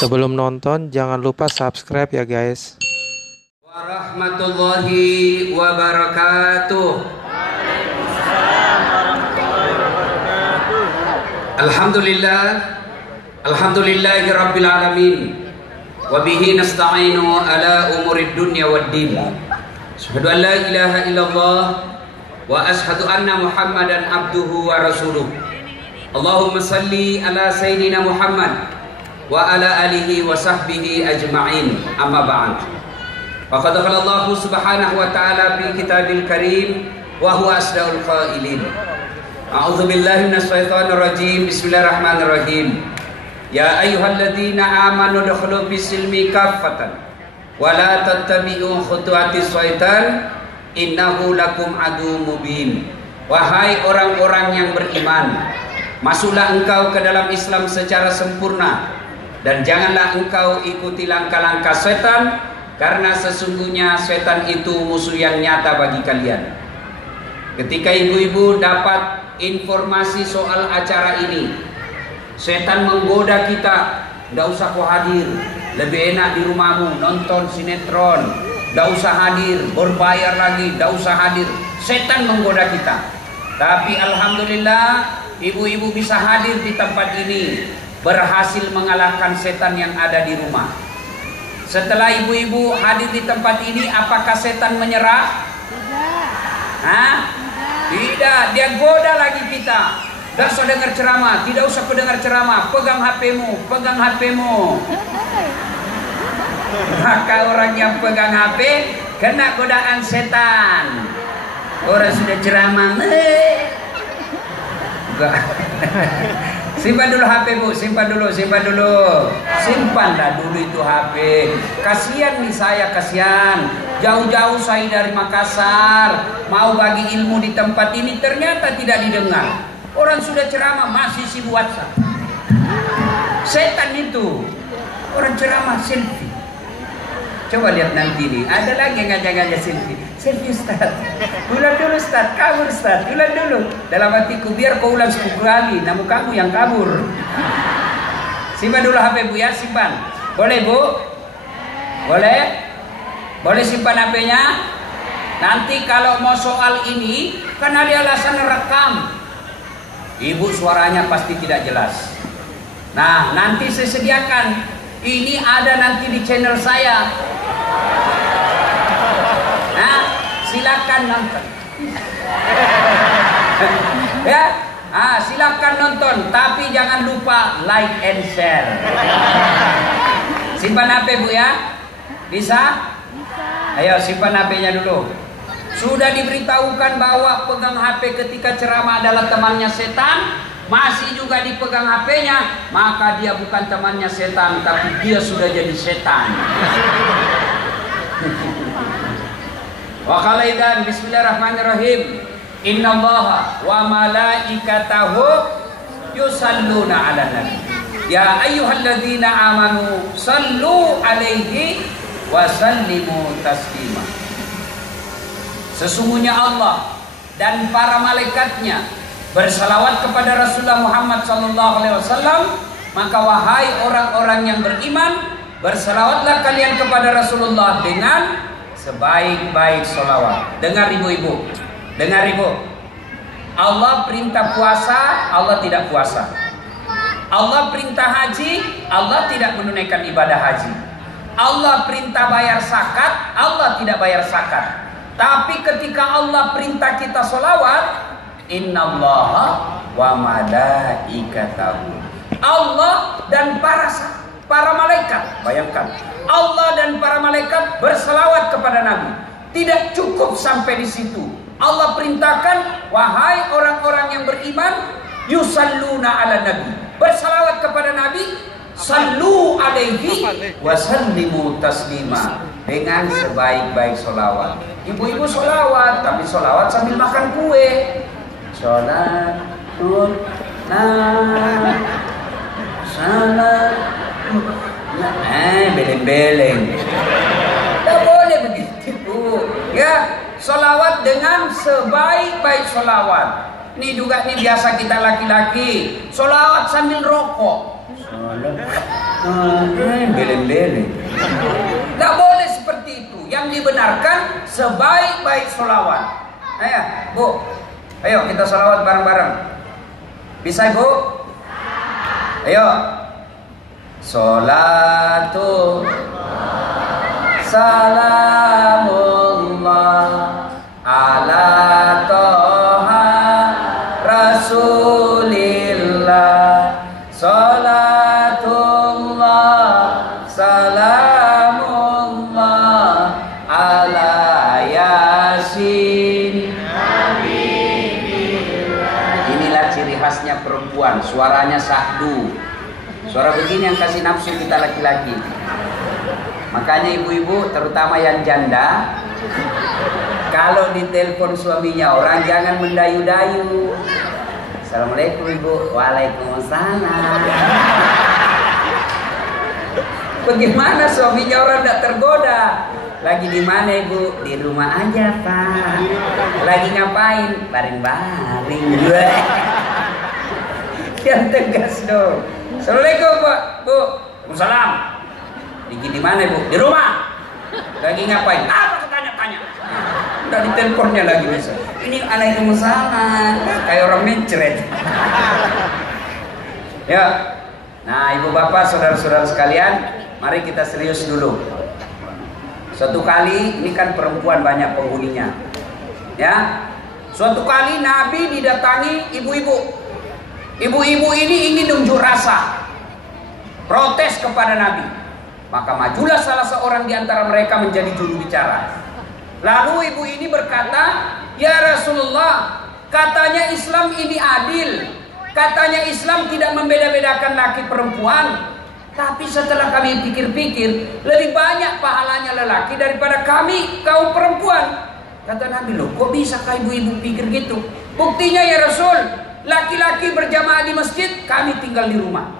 Sebelum nonton, jangan lupa subscribe ya guys. Warahmatullahi wabarakatuh. Alhamdulillah, alhamdulillahi rabbil alamin. Wabihi nasta'inu ala umurid dunya waddin. Asyhadu an la ilaha illallah wa ashhadu anna Muhammadan abduhu wa rasuluh. Allahumma salli ala sayyidina Muhammad wa ala alihi wa sahbihi ajma'in. Amma ba'd. Faqad qala Allah subhanahu wa ta'ala fi kitabil karim wa huwa asdaul qailin. A'udzu billahi minasy syaithanir rajim. Bismillahirrahmanirrahim. Ya ayyuhalladzina amanu dukhulu fis-silmi kaffatan wa la tattabi'u khutuwatis syaitan innahu lakum aduwwum mubin. Wahai orang-orang yang beriman, masuklah engkau ke dalam Islam secara sempurna dan janganlah engkau ikuti langkah-langkah setan, karena sesungguhnya setan itu musuh yang nyata bagi kalian. Ketika ibu-ibu dapat informasi soal acara ini, setan menggoda kita, tidak usah kau hadir, lebih enak di rumahmu nonton sinetron, tidak usah hadir, berbayar lagi, tidak usah hadir. Setan menggoda kita. Tapi alhamdulillah, ibu-ibu bisa hadir di tempat ini, berhasil mengalahkan setan yang ada di rumah. Setelah ibu-ibu hadir di tempat ini, apakah setan menyerah? Tidak. Hah? Tidak, dia goda lagi kita. Tidak usah dengar ceramah, tidak usah dengar ceramah, pegang HP-mu, pegang HP-mu. Maka orang yang pegang HP kena godaan setan. Orang sudah ceramah, simpan dulu HP bu, simpan dulu, simpanlah dulu itu HP. Kasihan nih saya, kasihan. Jauh-jauh saya dari Makassar, mau bagi ilmu di tempat ini, ternyata tidak didengar. Orang sudah ceramah masih sibuk WhatsApp. Setan itu, orang ceramah selfie. Coba lihat nanti nih, ada lagi yang ngajak-ngajak selfie. Selfie Ustaz, ulang dulu Ustaz, kabur Ustaz, ulang dulu. Dalam hatiku, biar kau ulang 10 kali, namun kamu yang kabur. Simpan dulu HP bu ya, simpan. Boleh bu? Boleh? Boleh simpan HP-nya? Nanti kalau mau soal ini, kan ada alasan rekam. Ibu suaranya pasti tidak jelas. Nah, nanti saya sediakan. Ini ada nanti di channel saya. Nah, silakan nonton. Ya, silakan nonton. Tapi jangan lupa like and share. Simpan HP bu ya. Bisa? Ayo simpan HP-nya dulu. Sudah diberitahukan bahwa pegang HP ketika ceramah adalah temannya setan, masih juga dipegang HP-nya, maka dia bukan temannya setan, tapi dia sudah jadi setan. Wa qalaidan bismillahirrahmanirrahim. Innallaha wa malaikatahu yusalluna 'alan nabi. Ya ayyuhalladzina amanu sallu 'alaihi wa sallimu taslima. Sesungguhnya Allah dan para malaikatnya bersalawat kepada Rasulullah Muhammad SAW. Maka wahai orang-orang yang beriman, bersalawatlah kalian kepada Rasulullah dengan sebaik-baik salawat. Dengar ibu-ibu, dengar ibu. Allah perintah puasa, Allah tidak puasa. Allah perintah haji, Allah tidak menunaikan ibadah haji. Allah perintah bayar zakat, Allah tidak bayar zakat. Tapi ketika Allah perintah kita sholawat, innallaha wa malaikatahu. Allah dan para malaikat, bayangkan, Allah dan para malaikat berselawat kepada Nabi. Tidak cukup sampai di situ. Allah perintahkan, wahai orang-orang yang beriman, yusalluna ala nabi, berselawat kepada Nabi, sallu alaihi wa sallimu taslima, dengan sebaik-baik sholawat. Ibu-ibu sholawat, tapi sholawat sambil makan kue. Sholatun salat, beleng-beleng. Tidak boleh begitu, ya. Sholawat dengan sebaik-baik sholawat. Ini juga nih biasa kita laki-laki, sholawat sambil rokok. Sholat Belen-belen. Nggak boleh seperti itu. Yang dibenarkan sebaik-baik sholawat. Ayo, Bu. Ayo kita sholawat bareng-bareng. Bisa, Bu? Ayo. Sholatu salamullah ala toha rasulillah. Sholatullah salamullah ala yasin. Inilah ciri khasnya perempuan, suaranya sahdu. Suara begini yang kasih nafsu kita laki-laki. Makanya ibu-ibu, terutama yang janda, kalau ditelepon suaminya orang jangan mendayu-dayu. Assalamualaikum ibu. Waalaikumsalam. Bagaimana suaminya orang tidak tergoda? Lagi di mana ibu? Di rumah aja pak. Lagi ngapain? Baring-baring. Yang tegas dong. Assalamualaikum pak. Bu. Waalaikumsalam. Lagi di mana ibu? Di rumah. Lagi ngapain? Apa tanya-tanya? Udah diteleponnya lagi besok. Ini Waalaikumsalam. Kayak orang mencret. Ya. Nah, ibu bapak, saudara-saudara sekalian, mari kita serius dulu. Suatu kali, ini kan perempuan banyak penghuninya. Ya. Suatu kali Nabi didatangi ibu-ibu. Ibu-ibu ini ingin unjuk rasa, protes kepada Nabi. Maka majulah salah seorang di antara mereka menjadi juru bicara. Lalu ibu ini berkata, "Ya Rasulullah, katanya Islam ini adil. Katanya Islam tidak membeda-bedakan laki perempuan. Tapi setelah kami pikir-pikir, lebih banyak pahalanya lelaki daripada kami kaum perempuan." Kata Nabi, "Loh, kok bisa ibu-ibu pikir gitu? Buktinya ya Rasul, laki-laki berjamaah di masjid, kami tinggal di rumah.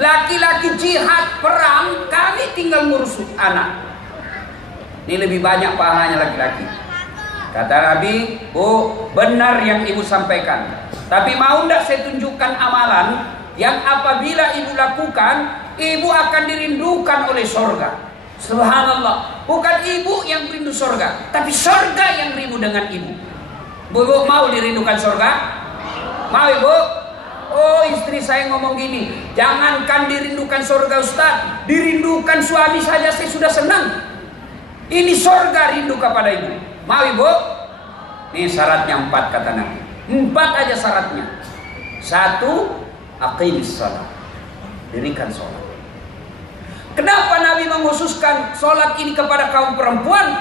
Laki-laki jihad, perang, kami tinggal ngurus anak. Ini lebih banyak pahalanya laki-laki." Kata Nabi, "Bu, benar yang ibu sampaikan. Tapi mau tidak saya tunjukkan amalan yang apabila ibu lakukan, ibu akan dirindukan oleh sorga." Subhanallah. Bukan ibu yang rindu sorga, tapi sorga yang rindu dengan ibu. Bu, mau dirindukan sorga? Mau ibu? Oh, istri saya ngomong gini, jangankan dirindukan surga Ustaz, dirindukan suami saja saya sudah senang. Ini surga rindu kepada ibu. Mau ibu? Ini syaratnya 4 kata Nabi. 4 aja syaratnya. 1, aqimis shalah. Dirikan sholat. Kenapa Nabi mengkhususkan sholat ini kepada kaum perempuan?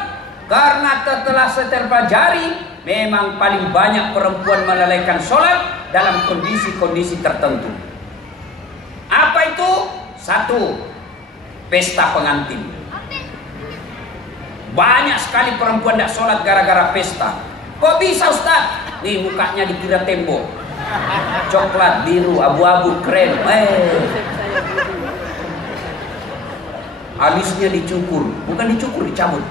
Karena setelah saya terpelajari, memang paling banyak perempuan melalaikan sholat dalam kondisi-kondisi tertentu. Apa itu? 1, pesta pengantin. Banyak sekali perempuan tidak sholat gara-gara pesta. Kok bisa Ustaz? Nih mukanya dikira tembok, coklat, biru, abu-abu, keren. Alisnya dicukur, bukan dicukur, dicabut.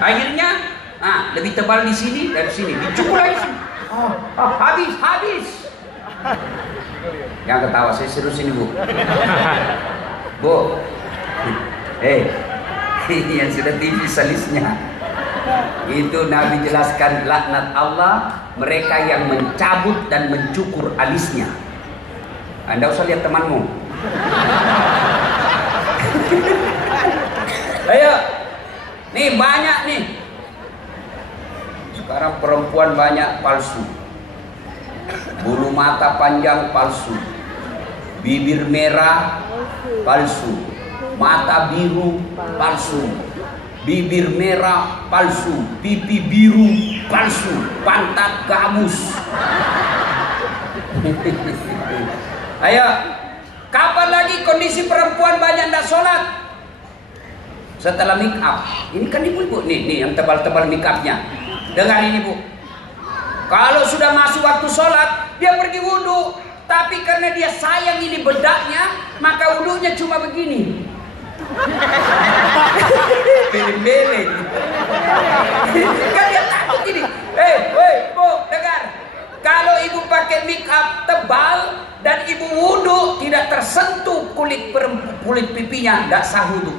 Akhirnya, lebih tebal di sini dari sini, dicukur lagi. Habis. Yang ketawa, saya serius ini bu. Bu, yang sudah tipis alisnya. Itu Nabi jelaskan laknat Allah mereka yang mencabut dan mencukur alisnya. Anda usah lihat temanmu. Ayo, nih banyak nih. Sekarang perempuan banyak palsu. Bulu mata panjang palsu, bibir merah palsu, mata biru palsu, bibir merah palsu, pipi biru palsu, pantat gabus. Ayo, kapan lagi kondisi perempuan banyak tidak sholat? Setelah make up. Ini kan ibu-ibu nih yang tebal-tebal make upnya. Dengar ini bu, kalau sudah masuk waktu sholat, dia pergi wudhu. Tapi karena dia sayang ini bedaknya, maka wudhunya cuma begini. Bele-bele. Kan dia takut ini. Bu, dengar. Kalau ibu pakai make up tebal, tersentuh kulit pipinya, tidak sah wudu.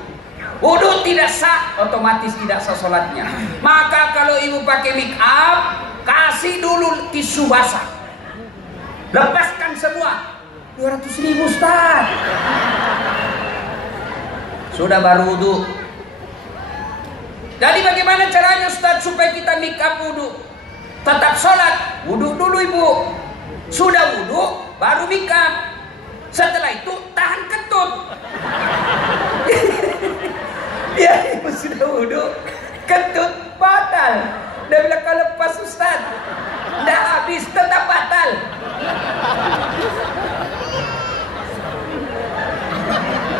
Wudu tidak sah, otomatis tidak sah sholatnya. Maka kalau ibu pakai make up, kasih dulu tisu basah, lepaskan semua. 200.000 Ustaz. Sudah baru wudu. Jadi bagaimana caranya Ustaz supaya kita make up wudu? Tetap sholat, wudu dulu ibu. Sudah wudu, baru make up. Setelah itu tahan kentut. Ya ibu sudah wudu, kentut batal. Dia bilang kalau lepas Ustaz, tidak habis, tetap batal.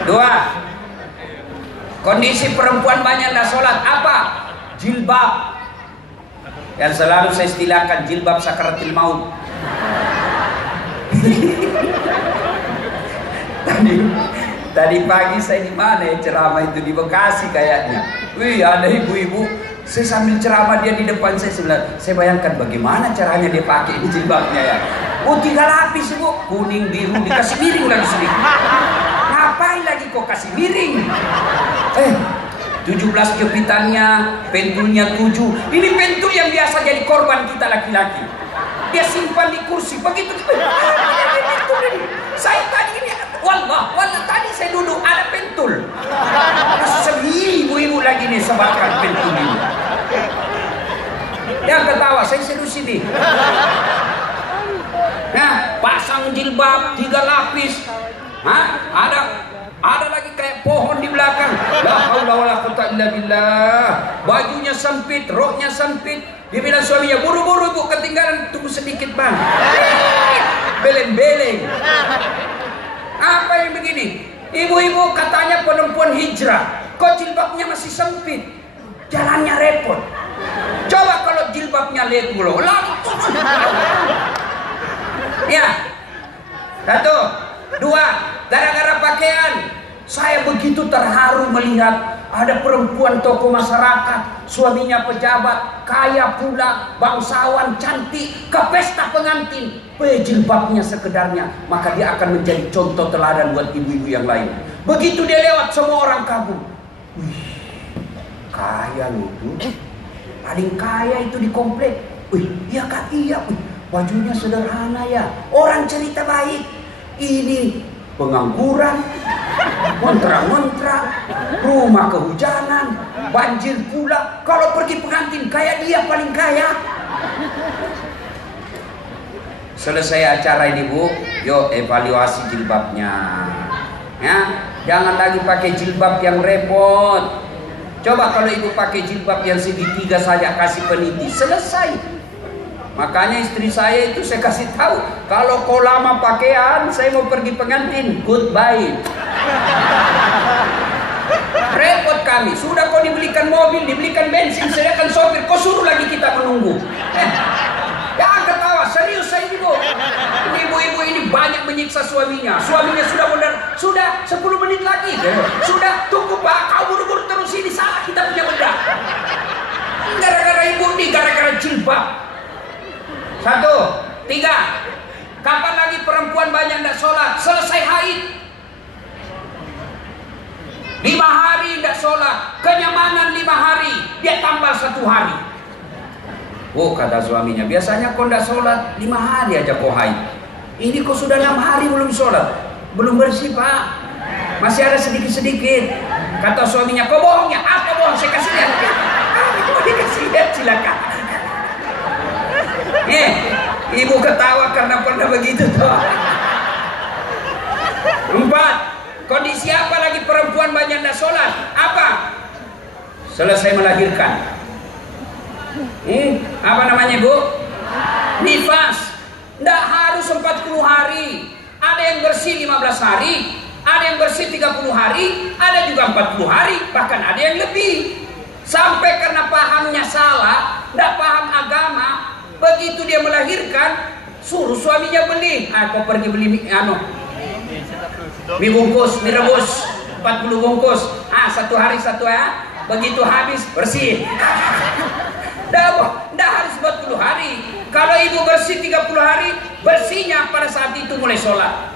Dua, kondisi perempuan banyak tidak sholat. Apa? Jilbab. Yang selalu saya istilahkan jilbab sakaratil maut. Tadi pagi saya di mana ya ceramah itu, di Bekasi kayaknya. Wih, ada ibu-ibu. Saya sambil ceramah dia di depan saya bayangkan bagaimana caranya dia pakai ini jilbabnya ya. Oh 3 lapis ibu, kuning biru dikasih miring lagi sedikit. Ngapain lagi kok kasih miring? 17 jepitannya, pentulnya 7. Ini pentul yang biasa jadi korban kita laki-laki. Dia simpan di kursi begitu. Saya tadi ini, wallah tadi saya duduk ada pentul. Sedih ibu-ibu lagi nih sebarkan pentul ini. Yang ketawa saya sedusi nih. Nah, pasang jilbab 3 lapis. Ada lagi kayak pohon di belakang. La haula wala quwwata illa billah. Bajunya sempit, roknya sempit. Dia bilang suaminya, buru-buru ibu ketinggalan, tunggu sedikit bang. Beleng-beleng. Apa yang begini? Ibu-ibu katanya perempuan hijrah, kok jilbabnya masih sempit, jalannya repot. Coba kalau jilbabnya lebar, langsung. Ya, 1, 2, gara-gara pakaian. Saya begitu terharu melihat ada perempuan tokoh masyarakat, suaminya pejabat, kaya pula, bangsawan, cantik, ke pesta pengantin, jilbabnya sekedarnya, maka dia akan menjadi contoh teladan buat ibu-ibu yang lain. Begitu dia lewat, semua orang kagum. Wih, kaya itu, paling kaya itu di komplek. Wih, iya kak, iya. Wih, bajunya sederhana ya, orang cerita baik. Ini pengangguran, kontrak-kontrak, rumah kehujanan, banjir pula. Kalau pergi pengantin kayak dia paling kaya. Selesai acara ini bu, yuk evaluasi jilbabnya. Ya, jangan lagi pakai jilbab yang repot. Coba kalau ibu pakai jilbab yang segitiga saja, kasih peniti, selesai. Makanya istri saya itu saya kasih tahu, kalau kau lama pakaian, saya mau pergi pengantin, goodbye. Repot kami, sudah kau dibelikan mobil, dibelikan bensin, sediakan sopir, kau suruh lagi kita menunggu. Jangan ketawa, serius saya ini bu. Ibu-ibu ini banyak menyiksa suaminya. Suaminya sudah 10 menit lagi. Sudah, tunggu pak, kau buru-buru terus ini, salah kita punya bedak. Gara-gara ibu ini, gara-gara jilbab. 1, 3. Kapan lagi perempuan banyak tidak sholat? Selesai haid 5 hari tidak sholat, kenyamanan 5 hari, dia tambah 1 hari. Oh kata suaminya, biasanya kau tidak sholat 5 hari aja kau haid. Ini kau sudah 6 hari belum sholat, belum bersih pak, masih ada sedikit-sedikit. Kata suaminya, kau bohongnya, apa bohong, saya kasih lihat. Mau dikasih lihat silakan. Ibu ketawa karena pernah begitu toh. 4. Kondisi apa lagi perempuan banyak tidak sholat? Apa? Selesai melahirkan. Apa namanya bu? Nifas. Tidak harus 40 hari. Ada yang bersih 15 hari, ada yang bersih 30 hari, ada juga 40 hari, bahkan ada yang lebih. Sampai karena pahamnya salah, tidak paham agama. Begitu dia melahirkan, suruh suaminya beli. Kau pergi beli mie bungkus, mie rebus 40 bungkus. 1 hari 1 ya. Begitu habis bersih. Tidak harus 40 hari. Kalau ibu bersih 30 hari, bersihnya pada saat itu mulai sholat.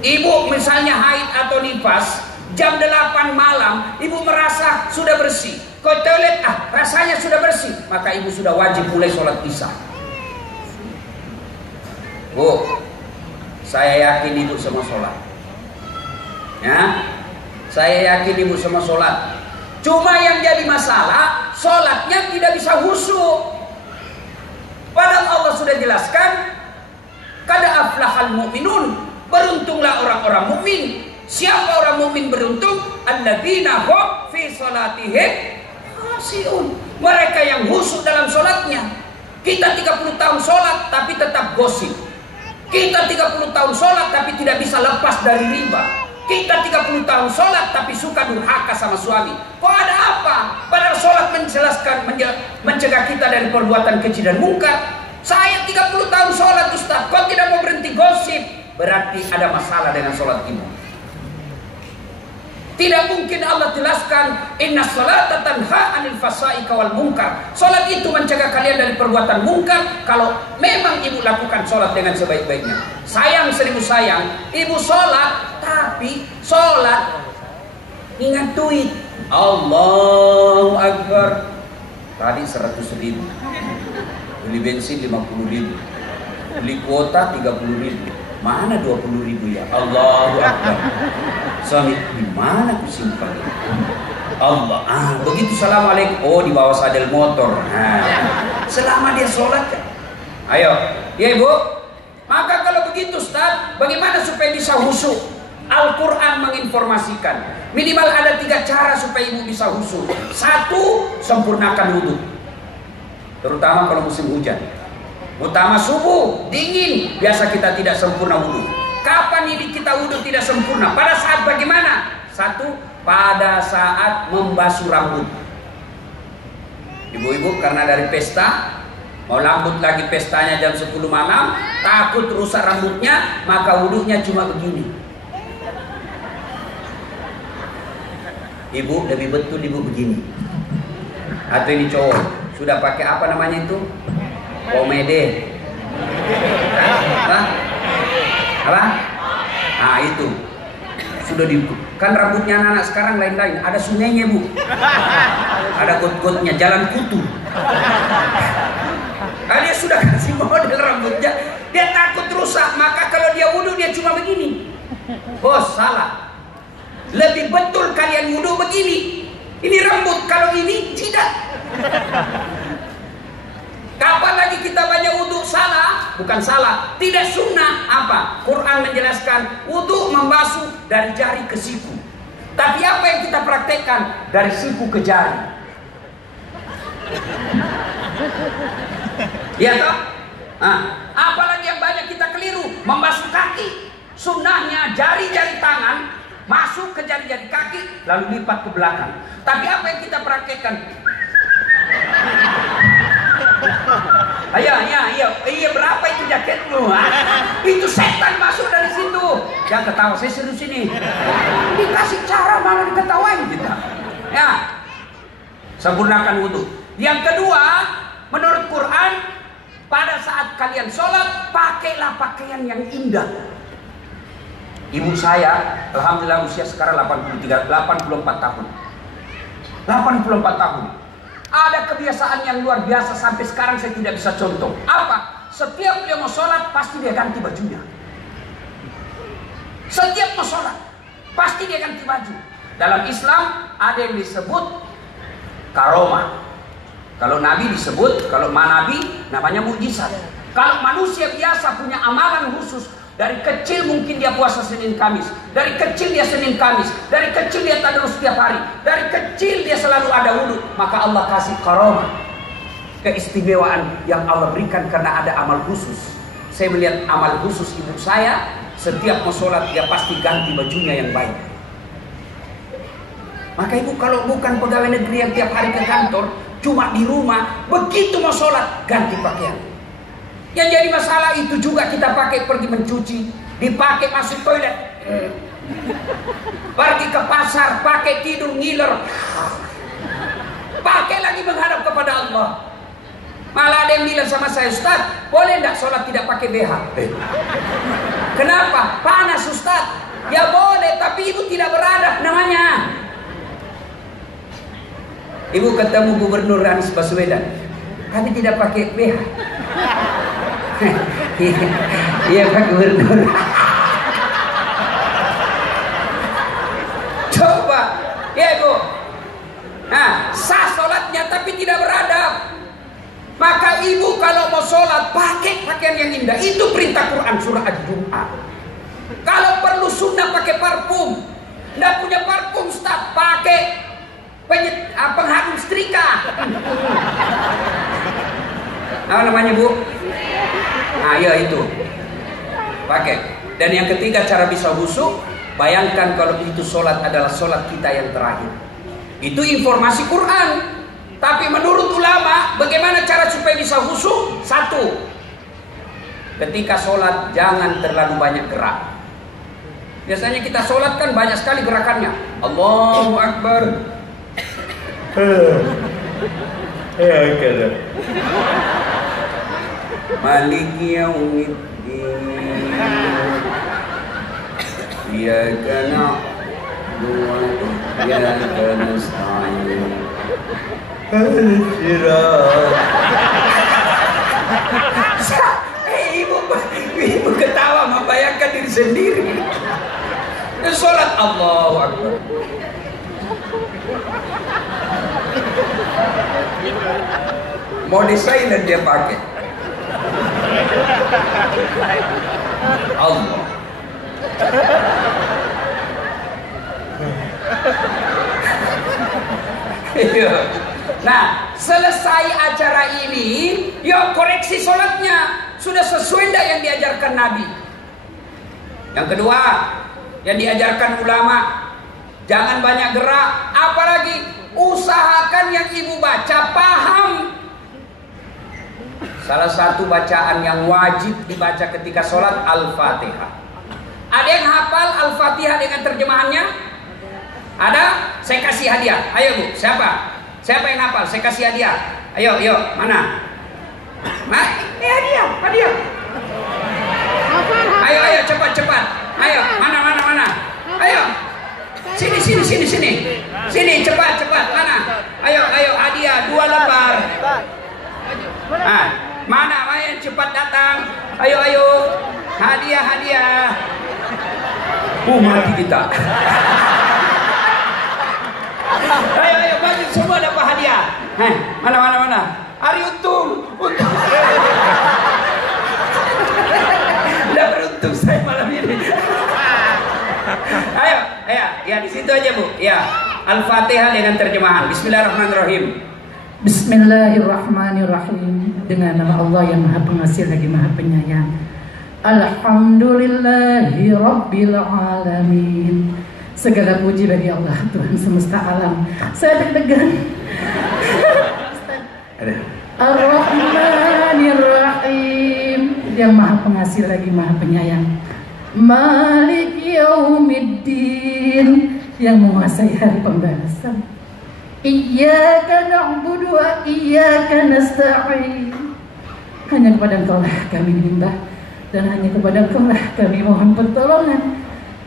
Ibu misalnya haid atau nifas, jam 8 malam, ibu merasa sudah bersih. Ke toilet, rasanya sudah bersih, maka ibu sudah wajib mulai sholat isya. Bu, saya yakin ibu semua sholat. Ya, saya yakin ibu semua sholat. Cuma yang jadi masalah, sholatnya tidak bisa khusyuk. Padahal Allah sudah jelaskan, qad aflahal mu'minun, beruntunglah orang-orang mukmin. Siapa orang mukmin beruntung? Alladzina hum fi salatihim khashi'un. Mereka yang khusyuk dalam sholatnya. Kita 30 tahun sholat tapi tetap gosip. Kita 30 tahun sholat tapi tidak bisa lepas dari riba. Kita 30 tahun sholat tapi suka durhaka sama suami. Kok ada apa? Padahal sholat menjelaskan, mencegah kita dari perbuatan keji dan mungkar. Saya 30 tahun sholat Ustaz, kok tidak mau berhenti gosip? Berarti ada masalah dengan sholat ibu. Tidak mungkin Allah jelaskan inna sholata tanha anil fasha'i wal munkar. Sholat itu mencegah kalian dari perbuatan mungkar kalau memang ibu lakukan sholat dengan sebaik-baiknya. Sayang seribu sayang, ibu sholat tapi sholat ingat duit. Allahu Akbar. Tadi 100.000, beli bensin 50.000, beli kuota 30.000. Mana 20.000 ya? Allahu Akbar. Suami, di mana aku simpan? Allah, begitu assalamualaikum. Oh, di bawah sadel motor. Selama dia sholat ya. Ayo, ya ibu. Maka kalau begitu Ustaz, bagaimana supaya bisa khusyuk? Al-Quran menginformasikan minimal ada 3 cara supaya ibu bisa khusyuk. 1, sempurnakan wudhu, terutama kalau musim hujan. Utama subuh, dingin, biasa kita tidak sempurna wudhu. Kapan ini kita wudhu tidak sempurna? Pada saat bagaimana? 1, pada saat membasuh rambut. Ibu-ibu karena dari pesta, mau rambut lagi pestanya jam 10 malam, takut rusak rambutnya, maka wudhunya cuma begini. Ibu lebih betul ibu begini. Atau ini cowok, sudah pakai apa namanya itu? Pomade. Apa? Nah itu sudah kan rambutnya anak-anak sekarang lain-lain. Ada sungainya bu, ada got-gotnya, jalan kutu. Dia sudah kasih model rambutnya. Dia takut rusak, maka kalau dia wudhu dia cuma begini. Bos salah. Lebih betul kalian wudhu begini. Ini rambut, kalau ini tidak. Kapan lagi kita banyak wudhu? Salah, bukan salah, tidak sunnah. Apa? Quran menjelaskan wudhu membasuh dari jari ke siku. Tapi apa yang kita praktekkan? Dari siku ke jari. Ya toh? Apalagi yang banyak kita keliru, membasuh kaki. Sunnahnya jari-jari tangan masuk ke jari-jari kaki, lalu lipat ke belakang. Tapi apa yang kita praktekkan? Iya, berapa itu jaketmu? Itu setan masuk dari situ. Jangan ketawa, saya serius ini. Dikasih cara malah diketawain kita. Ya, sempurnakan wudhu. Yang kedua, menurut Quran, pada saat kalian sholat, pakailah pakaian yang indah. Ibu saya, alhamdulillah usia sekarang 84 tahun. 84 tahun. Ada kebiasaan yang luar biasa sampai sekarang saya tidak bisa contoh. Apa? Setiap dia mau sholat pasti dia ganti bajunya. Setiap mau sholat pasti dia ganti baju. Dalam Islam ada yang disebut karomah. Kalau Nabi disebut, kalau Nabi namanya mukjizat. Kalau manusia biasa punya amalan khusus. Dari kecil mungkin dia puasa Senin Kamis. Dari kecil dia Senin Kamis. Dari kecil dia tadarus setiap hari. Dari kecil dia selalu ada wudhu. Maka Allah kasih karomah, keistimewaan yang Allah berikan karena ada amal khusus. Saya melihat amal khusus ibu saya. Setiap mau sholat dia pasti ganti bajunya yang baik. Maka ibu kalau bukan pegawai negeri yang tiap hari ke kantor, cuma di rumah, begitu mau sholat ganti pakaian. Yang jadi masalah itu juga kita pakai pergi mencuci, dipakai masuk toilet, pergi ke pasar, pakai tidur ngiler, pakai lagi menghadap kepada Allah. Malah ada yang bilang sama saya, Ustaz, boleh enggak sholat tidak pakai BH? Kenapa? Panas Ustaz. Ya boleh, tapi ibu tidak beradab namanya. Ibu ketemu Gubernur Anies Baswedan, tapi tidak pakai BH. Iya Pak Gubernur. Coba, ya Ibu. Nah, sah sholatnya tapi tidak beradab. Maka ibu kalau mau sholat pakai pakaian yang indah. Itu perintah Quran surah Al-Jum'ah. Kalau perlu sunnah pakai parfum. Nggak punya parfum, Ustaz, pakai pengharum setrika. Apa namanya Bu? Nah ya itu. Pakai. Dan yang ketiga cara bisa khusyuk. Bayangkan kalau itu sholat adalah sholat kita yang terakhir. Itu informasi Quran. Tapi menurut ulama, bagaimana cara supaya bisa khusyuk? Satu, ketika sholat jangan terlalu banyak gerak. Biasanya kita sholat kan banyak sekali gerakannya. Allahu Akbar. Maliki yaumiddin. Iyyaka na'budu wa iyyaka nasta'in. Ibu ketawa membayangkan diri sendiri. Sholat Allahu Akbar. Mau silent dia pakai. Allah. Nah, selesai acara ini, yuk koreksi sholatnya. Sudah sesuai enggak yang diajarkan Nabi? Yang kedua, yang diajarkan ulama, jangan banyak gerak. Apalagi usahakan yang ibu baca paham. Salah satu bacaan yang wajib dibaca ketika sholat Al-Fatihah. Ada yang hafal Al-Fatihah dengan terjemahannya? Ada? Saya kasih hadiah. Ayo Bu, siapa? Siapa yang hafal? Saya kasih hadiah. Ayo, mana? Nah, hadiah. Ayo, cepat. Ayo, mana? Ayo. Sini. Sini, cepat. Mana? Ayo, hadiah 2 lembar. Ah, mana yang cepat datang? Ayo. Hadiah. Mati kita. Ayo, bagi semua dapat hadiah. Mana? Hari untung. Tidak beruntung saya malam ini. Ayo, ya di situ aja Bu. Ya, Al-Fatihah dengan terjemahan. Bismillahirrahmanirrahim. Bismillahirrahmanirrahim. Dengan nama Allah yang Maha Pengasih lagi Maha Penyayang. Alhamdulillahi Rabbil Alamin. Segala puji bagi Allah Tuhan semesta alam. Saya deg-degan. Ar-Rahmanir-Rahim, yang Maha Pengasih lagi Maha Penyayang. Malik Yaumiddin, yang menguasai hari pembalasan. Iyyaka na'budu wa iyyaka nasta'in. Hanya kepada Engkau lah kami menyembah, dan hanya kepada Engkau lah kami mohon pertolongan.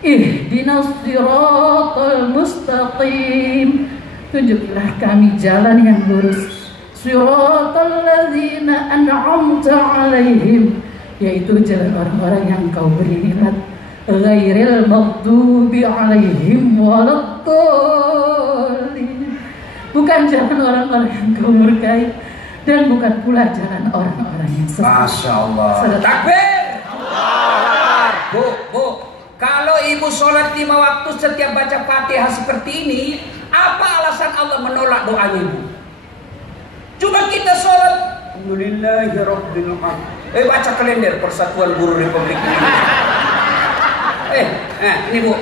Ihdinas siratal mustaqim. Tunjukilah kami jalan yang lurus. Siratal ladzina an'amta 'alaihim, yaitu jalan orang-orang yang Kau beri nikmat. Ghairil maghdubi 'alaihim waladdallin. Bukan jalan orang-orang yang Kau murkai, dan bukan pula jalan orang-orang yang sesat. Masya Allah. Takbir. Bu, kalau ibu sholat 5 waktu setiap baca Fatihah seperti ini, apa alasan Allah menolak doanya ibu? Coba kita sholat Alhamdulillahirabbil alamin. Baca kalender Persatuan Guru Republik Indonesia. Ini Bu.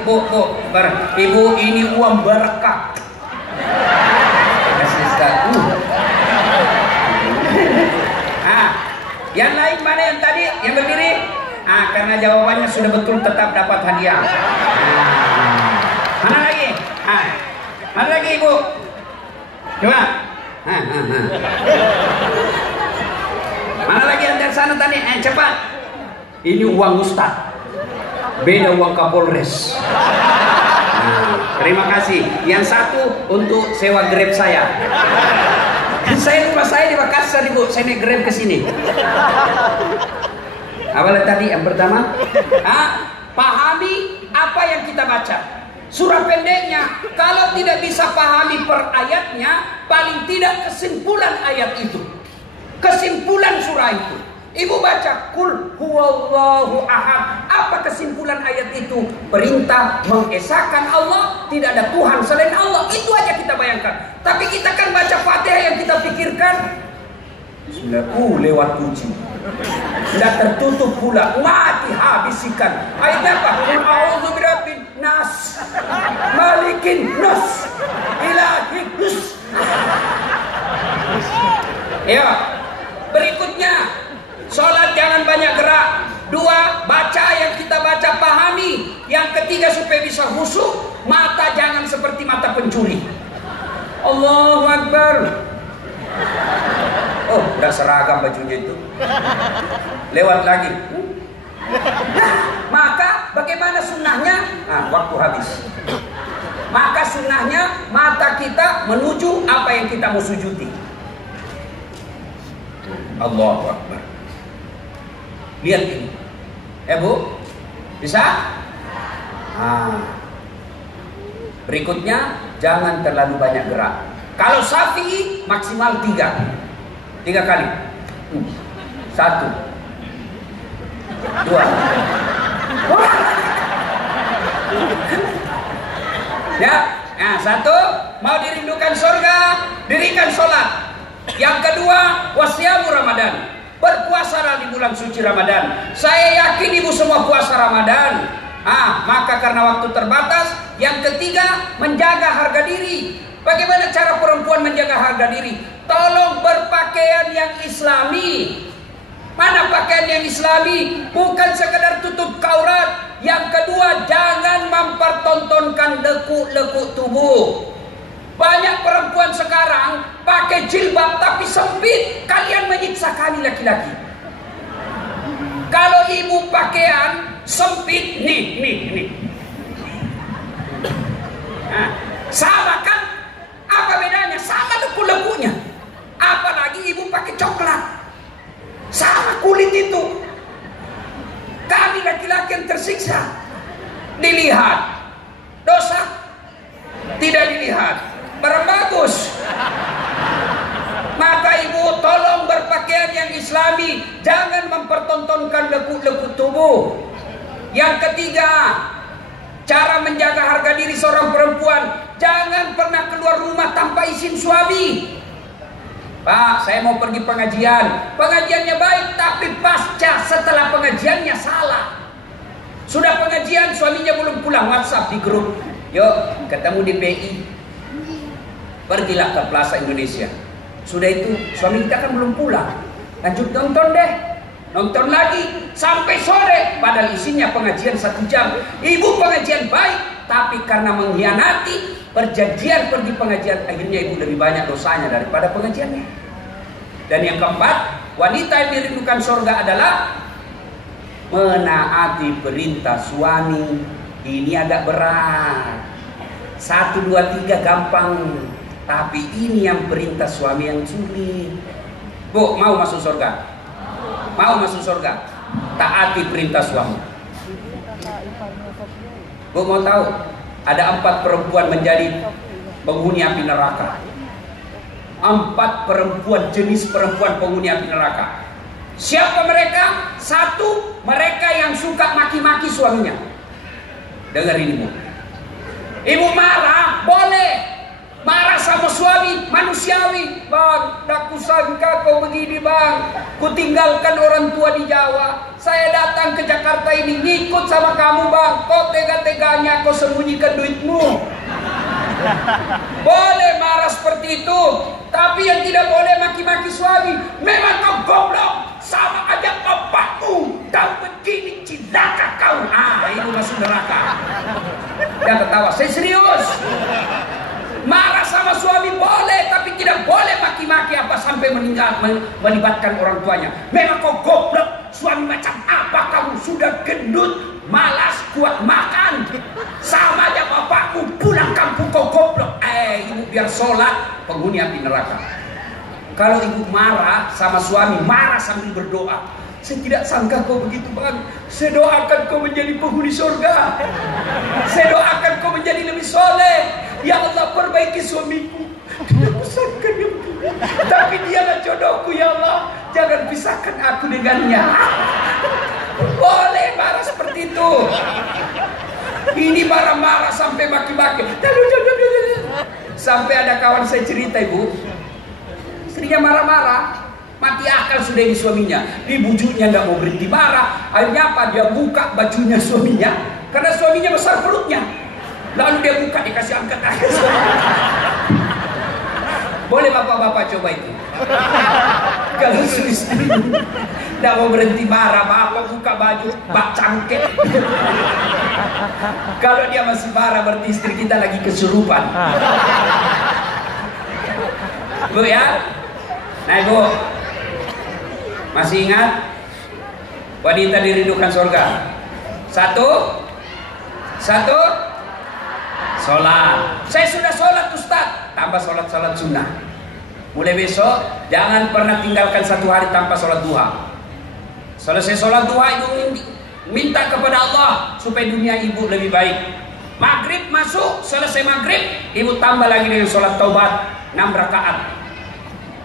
Ibu, ini uang berkah. Yang lain mana yang tadi? Yang berdiri? Karena jawabannya sudah betul tetap dapat hadiah. Mana lagi? Mana lagi Ibu? Coba. Mana lagi yang dari sana tadi? Cepat. Ini uang Ustaz. Beda uang Kapolres. Terima kasih. Yang satu untuk sewa Grab saya. Rumah saya di Makassar, Ibu. Saya naik Grab ke sini. Apa tadi yang pertama? Pahami apa yang kita baca. Surah pendeknya, kalau tidak bisa pahami per ayatnya, paling tidak kesimpulan ayat itu. Kesimpulan surah itu. Ibu baca Qul huwallahu ahad. Apa kesimpulan ayat itu? Perintah mengesahkan Allah, tidak ada Tuhan selain Allah. Itu aja kita bayangkan. Tapi kita kan baca Fatihah yang kita pikirkan sudah lewat kunci. Sudah tertutup pula, mati habisikan. Ayatnya apa? Qul a'udzu birabbin nas, malikin nas, ilahin nas. Ya, berikutnya sholat jangan banyak gerak. 2, baca yang kita baca pahami. Yang ketiga supaya bisa khusyuk, mata jangan seperti mata pencuri. Allahu Akbar. Oh, udah seragam bajunya itu. Lewat lagi. Nah, maka bagaimana sunnahnya? Waktu habis. Maka sunnahnya mata kita menuju apa yang kita mau sujudi. Allahu Akbar. Lihat ini. Bu, bisa? Berikutnya jangan terlalu banyak gerak. Kalau Syafi'i maksimal 3 kali. 1, 2. Ya, nah 1, mau dirindukan surga, dirikan sholat. Yang kedua, wasyamu Ramadan, berpuasalah di bulan suci Ramadan. Saya yakin ibu semua puasa Ramadan. Maka karena waktu terbatas. Yang ketiga, menjaga harga diri. Bagaimana cara perempuan menjaga harga diri? Tolong berpakaian yang islami. Mana pakaian yang islami? Bukan sekedar tutup kaurat. Yang kedua, jangan mempertontonkan lekuk-lekuk tubuh. Banyak perempuan sekarang pakai jilbab tapi sempit. Kalian menyiksa kami laki-laki. Kalau ibu pakaian sempit, nih. Sama kan? Apa bedanya? Sama lekuk-lekuknya. Apalagi ibu pakai coklat. Sama kulit itu. Kami laki-laki yang tersiksa. Dilihat. Dosa? Tidak dilihat. Berbagus. Maka ibu tolong berpakaian yang islami. Jangan mempertontonkan lekuk-lekuk tubuh. Yang ketiga, cara menjaga harga diri seorang perempuan. Jangan pernah keluar rumah tanpa izin suami. Pak, saya mau pergi pengajian. Pengajiannya baik, tapi pasca setelah pengajiannya salah. Sudah pengajian, suaminya belum pulang. WhatsApp di grup. Yuk, ketemu di PI. Pergilah ke Plaza Indonesia. Sudah itu, suami kita kan belum pulang. Lanjut nonton deh. Nonton lagi sampai sore. Padahal isinya pengajian 1 jam. Ibu pengajian baik, tapi karena mengkhianati perjanjian pergi pengajian, akhirnya ibu lebih banyak dosanya daripada pengajiannya. Dan yang keempat, wanita yang dirindukan surga adalah menaati perintah suami. Ini agak berat. 1, 2, 3 gampang, tapi ini yang perintah suami yang sulit. Bu, mau masuk surga? Mau masuk surga? Taati perintah suami. Bu mau tahu? Ada 4 perempuan menjadi penghuni api neraka. 4 perempuan, jenis perempuan penghuni api neraka. Siapa mereka? 1, mereka yang suka maki-maki suaminya. Dengar ini bu. Ibu marah, boleh. Marah sama suami, manusiawi. Bang, tak kusangka kau begini bang. Kutinggalkan orang tua di Jawa. Saya datang ke Jakarta ini ngikut sama kamu bang. Kau tega-teganya kau sembunyikan duitmu. Boleh marah seperti itu. Tapi yang tidak boleh maki-maki suami. Memang kau goblok. Sama aja bapakmu. Kau begini cilaka kau. Ibu masuk neraka. Jangan ketawa, saya serius. Marah sama suami boleh, tapi tidak tidak boleh maki-maki apa sampai meninggal melibatkan orang tuanya. Memang kau goblok, suami macam apa kamu? Sudah gendut, malas kuat makan, sama aja bapakmu. Pulang kampung kau goblok. Ibu biar sholat, penghuni api neraka. Kalau ibu marah sama suami, marah sambil berdoa, saya tidak sangka kau begitu bang. Saya doakan kau menjadi penghuni surga. Saya doakan kau menjadi lebih soleh. Ya Allah, perbaiki suamiku. Tidak kusangka dia begini, tapi dialah jodohku ya Allah. Jangan pisahkan aku dengannya. Boleh marah seperti itu. Ini marah-marah sampai maki-maki. Sampai ada kawan saya cerita, ibu, istrinya marah-marah, mati akal sudah ini suaminya. Ini bujuknya nggak mau berhenti marah. Akhirnya apa? Dia buka bajunya suaminya, karena suaminya besar perutnya. Lalu dia buka, dikasih angkat aja. Boleh bapak-bapak coba itu. Kalau istri tidak mau berhenti marah, bapak buka baju, bak cangkep. Kalau dia masih marah, berarti istri kita lagi kesurupan. Bu ya, nah ibu masih ingat wanita dirindukan surga? Satu, sholat. Saya sudah sholat Ustaz, tambah sholat sunnah. Mulai besok jangan pernah tinggalkan satu hari tanpa sholat duha. Selesai sholat duha, ibu minta kepada Allah supaya dunia ibu lebih baik. Maghrib masuk, selesai maghrib ibu tambah lagi dengan sholat taubat 6 rakaat.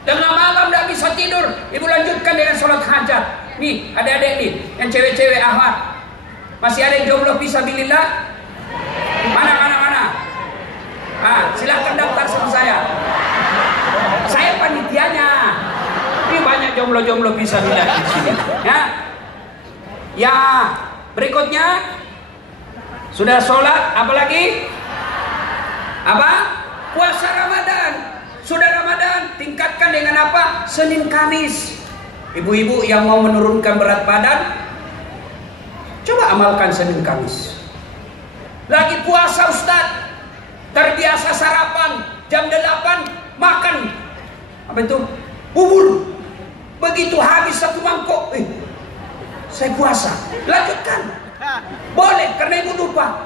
Tengah malam tidak bisa tidur, ibu lanjutkan dengan sholat hajat. Nih adik-adik nih, yang cewek-cewek ahwat, masih ada yang jomblo fisabilillah? Mana? Silahkan daftar sama saya. Saya panitianya. Ini banyak jomblo-jomblo fisabilillah di sini. Ya, berikutnya sudah sholat, apalagi? Apa? Puasa Ramadan. Sudah Ramadan, tingkatkan dengan apa? Senin Kamis. Ibu-ibu yang mau menurunkan berat badan, coba amalkan Senin Kamis. Lagi puasa Ustaz, terbiasa sarapan jam 8 makan apa itu? Bubur. Begitu habis 1 mangkok, saya puasa. Lanjutkan. Boleh, karena ibu lupa.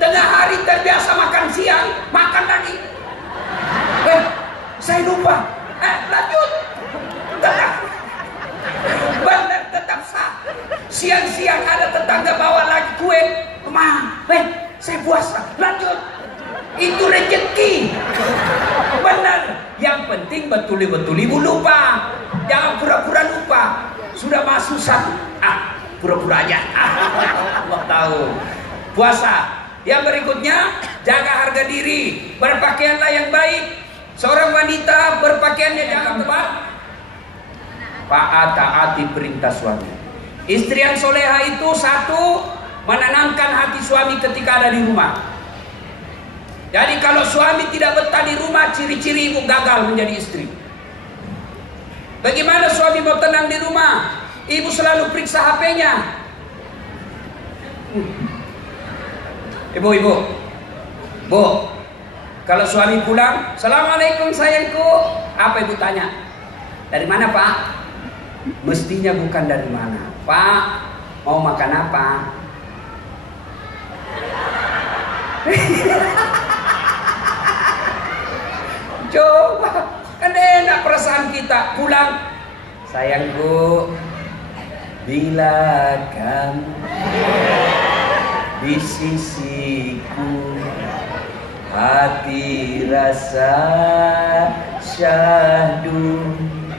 Tengah hari terbiasa makan siang, makan lagi. Saya lupa. Lanjut. Benar, tetap sah. Siang-siang ada tetangga bawa lagi kue. Saya puasa. Lanjut. Itu rezeki. Benar. Yang penting betul-betul ibu lupa. Jangan pura-pura lupa. Sudah masuk satu. Pura-pura aja. Allah tahu. Puasa. Yang berikutnya, jaga harga diri. Berpakaianlah yang baik. Seorang wanita berpakaiannya jangan tepat. Taati perintah suami. Istri yang soleha itu satu, menenangkan hati suami ketika ada di rumah. Jadi kalau suami tidak betah di rumah, ciri-ciri ibu gagal menjadi istri. Bagaimana suami mau tenang di rumah? Ibu selalu periksa HP-nya. Ibu, kalau suami pulang, Assalamualaikum sayangku. Apa ibu tanya? Dari mana Pak? Mestinya bukan dari mana. Pak, mau makan apa? Coba, kan enak perasaan kita. Pulang, sayangku, bila kamu di sisiku, hati rasa syahdu.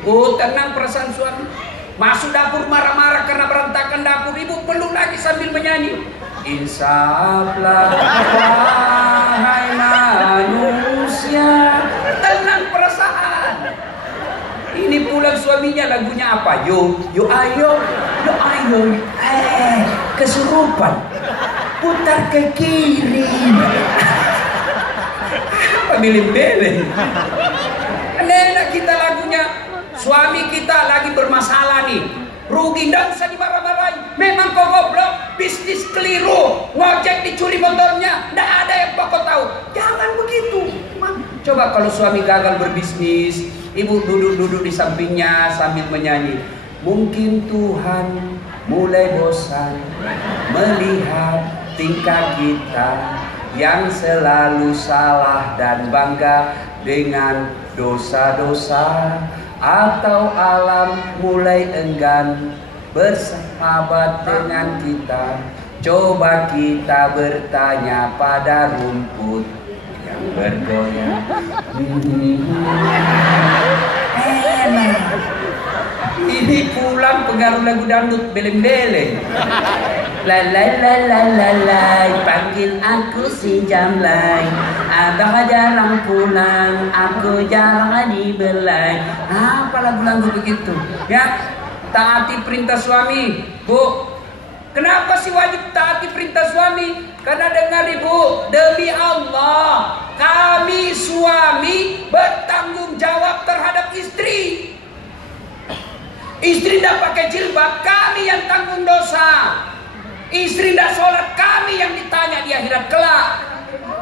Tenang perasaan suami. Masuk dapur marah-marah karena berantakan dapur. Ibu peluk lagi sambil menyanyi. Insaflah wahai manusia. Tenang perasaan. Ini pulang suaminya lagunya apa? Yo ayo. Kesurupan. Putar ke kiri. Apa milih-milih? Enak kita lagunya. Suami kita lagi bermasalah nih, rugi, nggak usah dimarah-marahin. Memang kau goblok, bisnis keliru, ngojek dicuri motornya, nggak ada yang kau tahu. Jangan begitu. Coba Coba kalau suami gagal berbisnis, ibu duduk-duduk di sampingnya sambil menyanyi. Mungkin Tuhan mulai bosan melihat tingkah kita yang selalu salah dan bangga dengan dosa-dosa, atau alam mulai enggan bersahabat dengan kita. Coba kita bertanya pada rumput yang bergoyang. Enak. Ini pulang pengaruh lagu dangdut beleng-beleng. La la la la la la, panggil aku si Jamlay. Abah jarang pulang, aku jarang dibelai. Apa lagu-lagu begitu? Ya, taati perintah suami, Bu. Kenapa sih wajib taati perintah suami? Karena dengar ibu, demi Allah, kami suami bertanggung jawab terhadap istri. Istri tidak pakai jilbab, kami yang tanggung dosa. Istri tidak sholat, kami yang ditanya di akhirat kelak.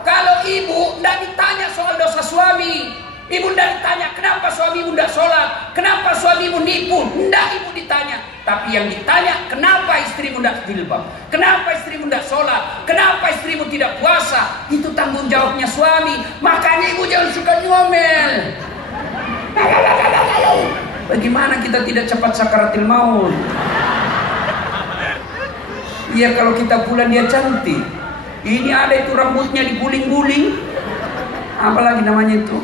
Kalau ibu tidak ditanya soal dosa suami, ibu tidak ditanya kenapa suamimu tidak sholat, kenapa suamimu nipu, tidak ibu ditanya. Tapi yang ditanya, kenapa istrimu tidak jilbab, kenapa istrimu tidak sholat, kenapa istrimu tidak puasa. Itu tanggung jawabnya suami. Makanya ibu jangan suka nyomel. Bagaimana kita tidak cepat sakaratil maut? Ya kalau kita pulang dia cantik. Ini ada itu rambutnya diguling-guling. Apalagi namanya itu?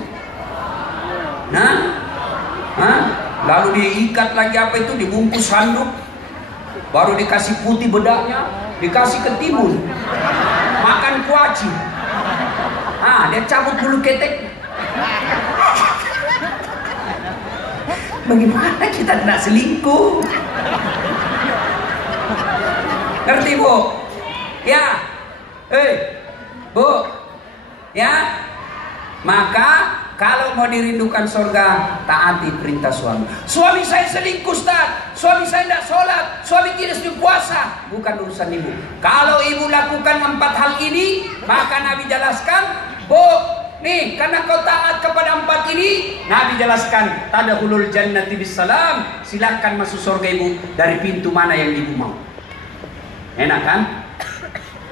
Lalu diikat lagi apa itu, dibungkus handuk, baru dikasih putih bedaknya, dikasih ketimun, makan kuaci. Dia cabut bulu ketek. Bagaimana kita tidak selingkuh? Ngerti Bu? Ya. Bu. Ya. Maka kalau mau dirindukan surga, taati perintah suami. Suami saya selingkuh, Ustaz. Suami saya tidak sholat. Suami tidak puasa. Bukan urusan ibu. Kalau ibu lakukan 4 hal ini, maka Nabi jelaskan, Bu, nih, karena kau taat kepada 4 ini, Nabi jelaskan, tadkhulul jannati bisalam. Silakan masuk surga ibu dari pintu mana yang ibu mau. Enak kan?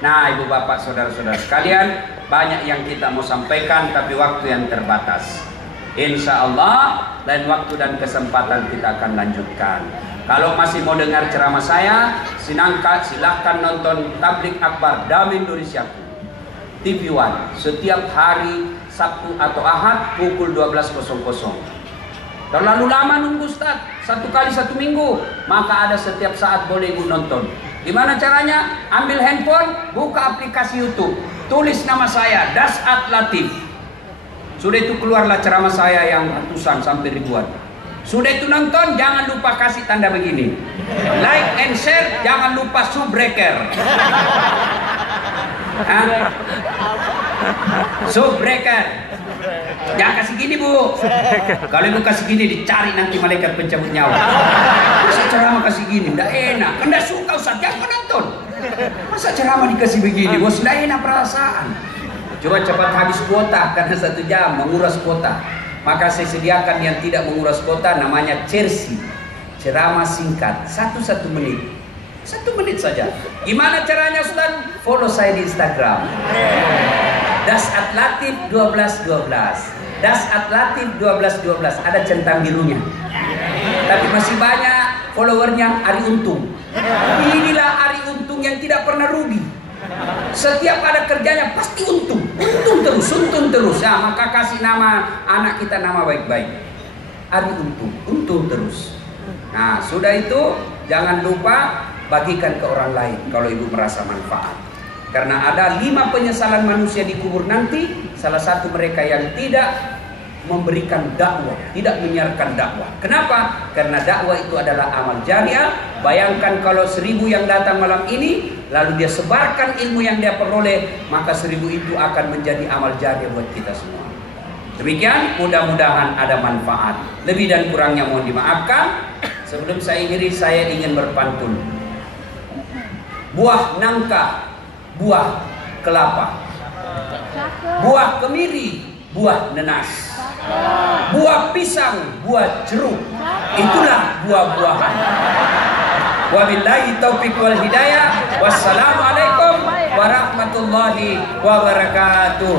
Nah, ibu bapak, saudara-saudara sekalian, banyak yang kita mau sampaikan, tapi waktu yang terbatas. Insya Allah, lain waktu dan kesempatan kita akan lanjutkan. Kalau masih mau dengar ceramah saya, silahkan nonton Tablik Akbar Dam Indonesiaku, TV One, setiap hari Sabtu atau Ahad pukul 12.00. Terlalu lama nunggu Ustaz, 1 kali 1 minggu, maka ada setiap saat boleh ibu nonton. Gimana caranya? Ambil handphone, buka aplikasi YouTube, tulis nama saya, Dasat Latif. Sudah itu keluarlah ceramah saya yang ratusan sampai ribuan. Sudah itu nonton, jangan lupa kasih tanda begini, like and share, jangan lupa subbreaker. Subbreaker. Jangan kasih gini Bu. Kalau ibu kasih gini dicari nanti malaikat pencabut nyawa. Masa ceramah kasih gini, tidak enak. Anda suka Ustaz, jangan nonton. Masa ceramah dikasih begini, bos, tidak enak perasaan. Coba cepat habis kuota karena 1 jam menguras kuota. Maka saya sediakan yang tidak menguras kuota, namanya Cersi. Ceramah singkat, 1 menit. 1 menit saja. Gimana caranya Ustaz? Follow saya di Instagram. Dasat Latif 1212. Dasat Latif 1212. Ada centang birunya. Tapi masih banyak followernya Ari Untung. Inilah Ari Untung yang tidak pernah rugi. Setiap ada kerjanya pasti untung. Untung terus. Ya, maka kasih nama anak kita nama baik-baik. Ari Untung. Untung terus. Nah, sudah itu jangan lupa bagikan ke orang lain kalau ibu merasa manfaat. Karena ada 5 penyesalan manusia di kubur nanti. Salah satu mereka yang tidak memberikan dakwah, tidak menyiarkan dakwah. Kenapa? Karena dakwah itu adalah amal jariah. Bayangkan kalau 1000 yang datang malam ini, lalu dia sebarkan ilmu yang dia peroleh, maka 1000 itu akan menjadi amal jariah buat kita semua. Demikian, mudah-mudahan ada manfaat. Lebih dan kurangnya mohon dimaafkan. Sebelum saya akhiri, saya ingin berpantun. Buah nangka, buah kelapa, buah kemiri, buah nenas, buah pisang, buah jeruk. Itulah buah-buahan. Wabillahi taufiq wal hidayah. Wassalamualaikum warahmatullahi wabarakatuh.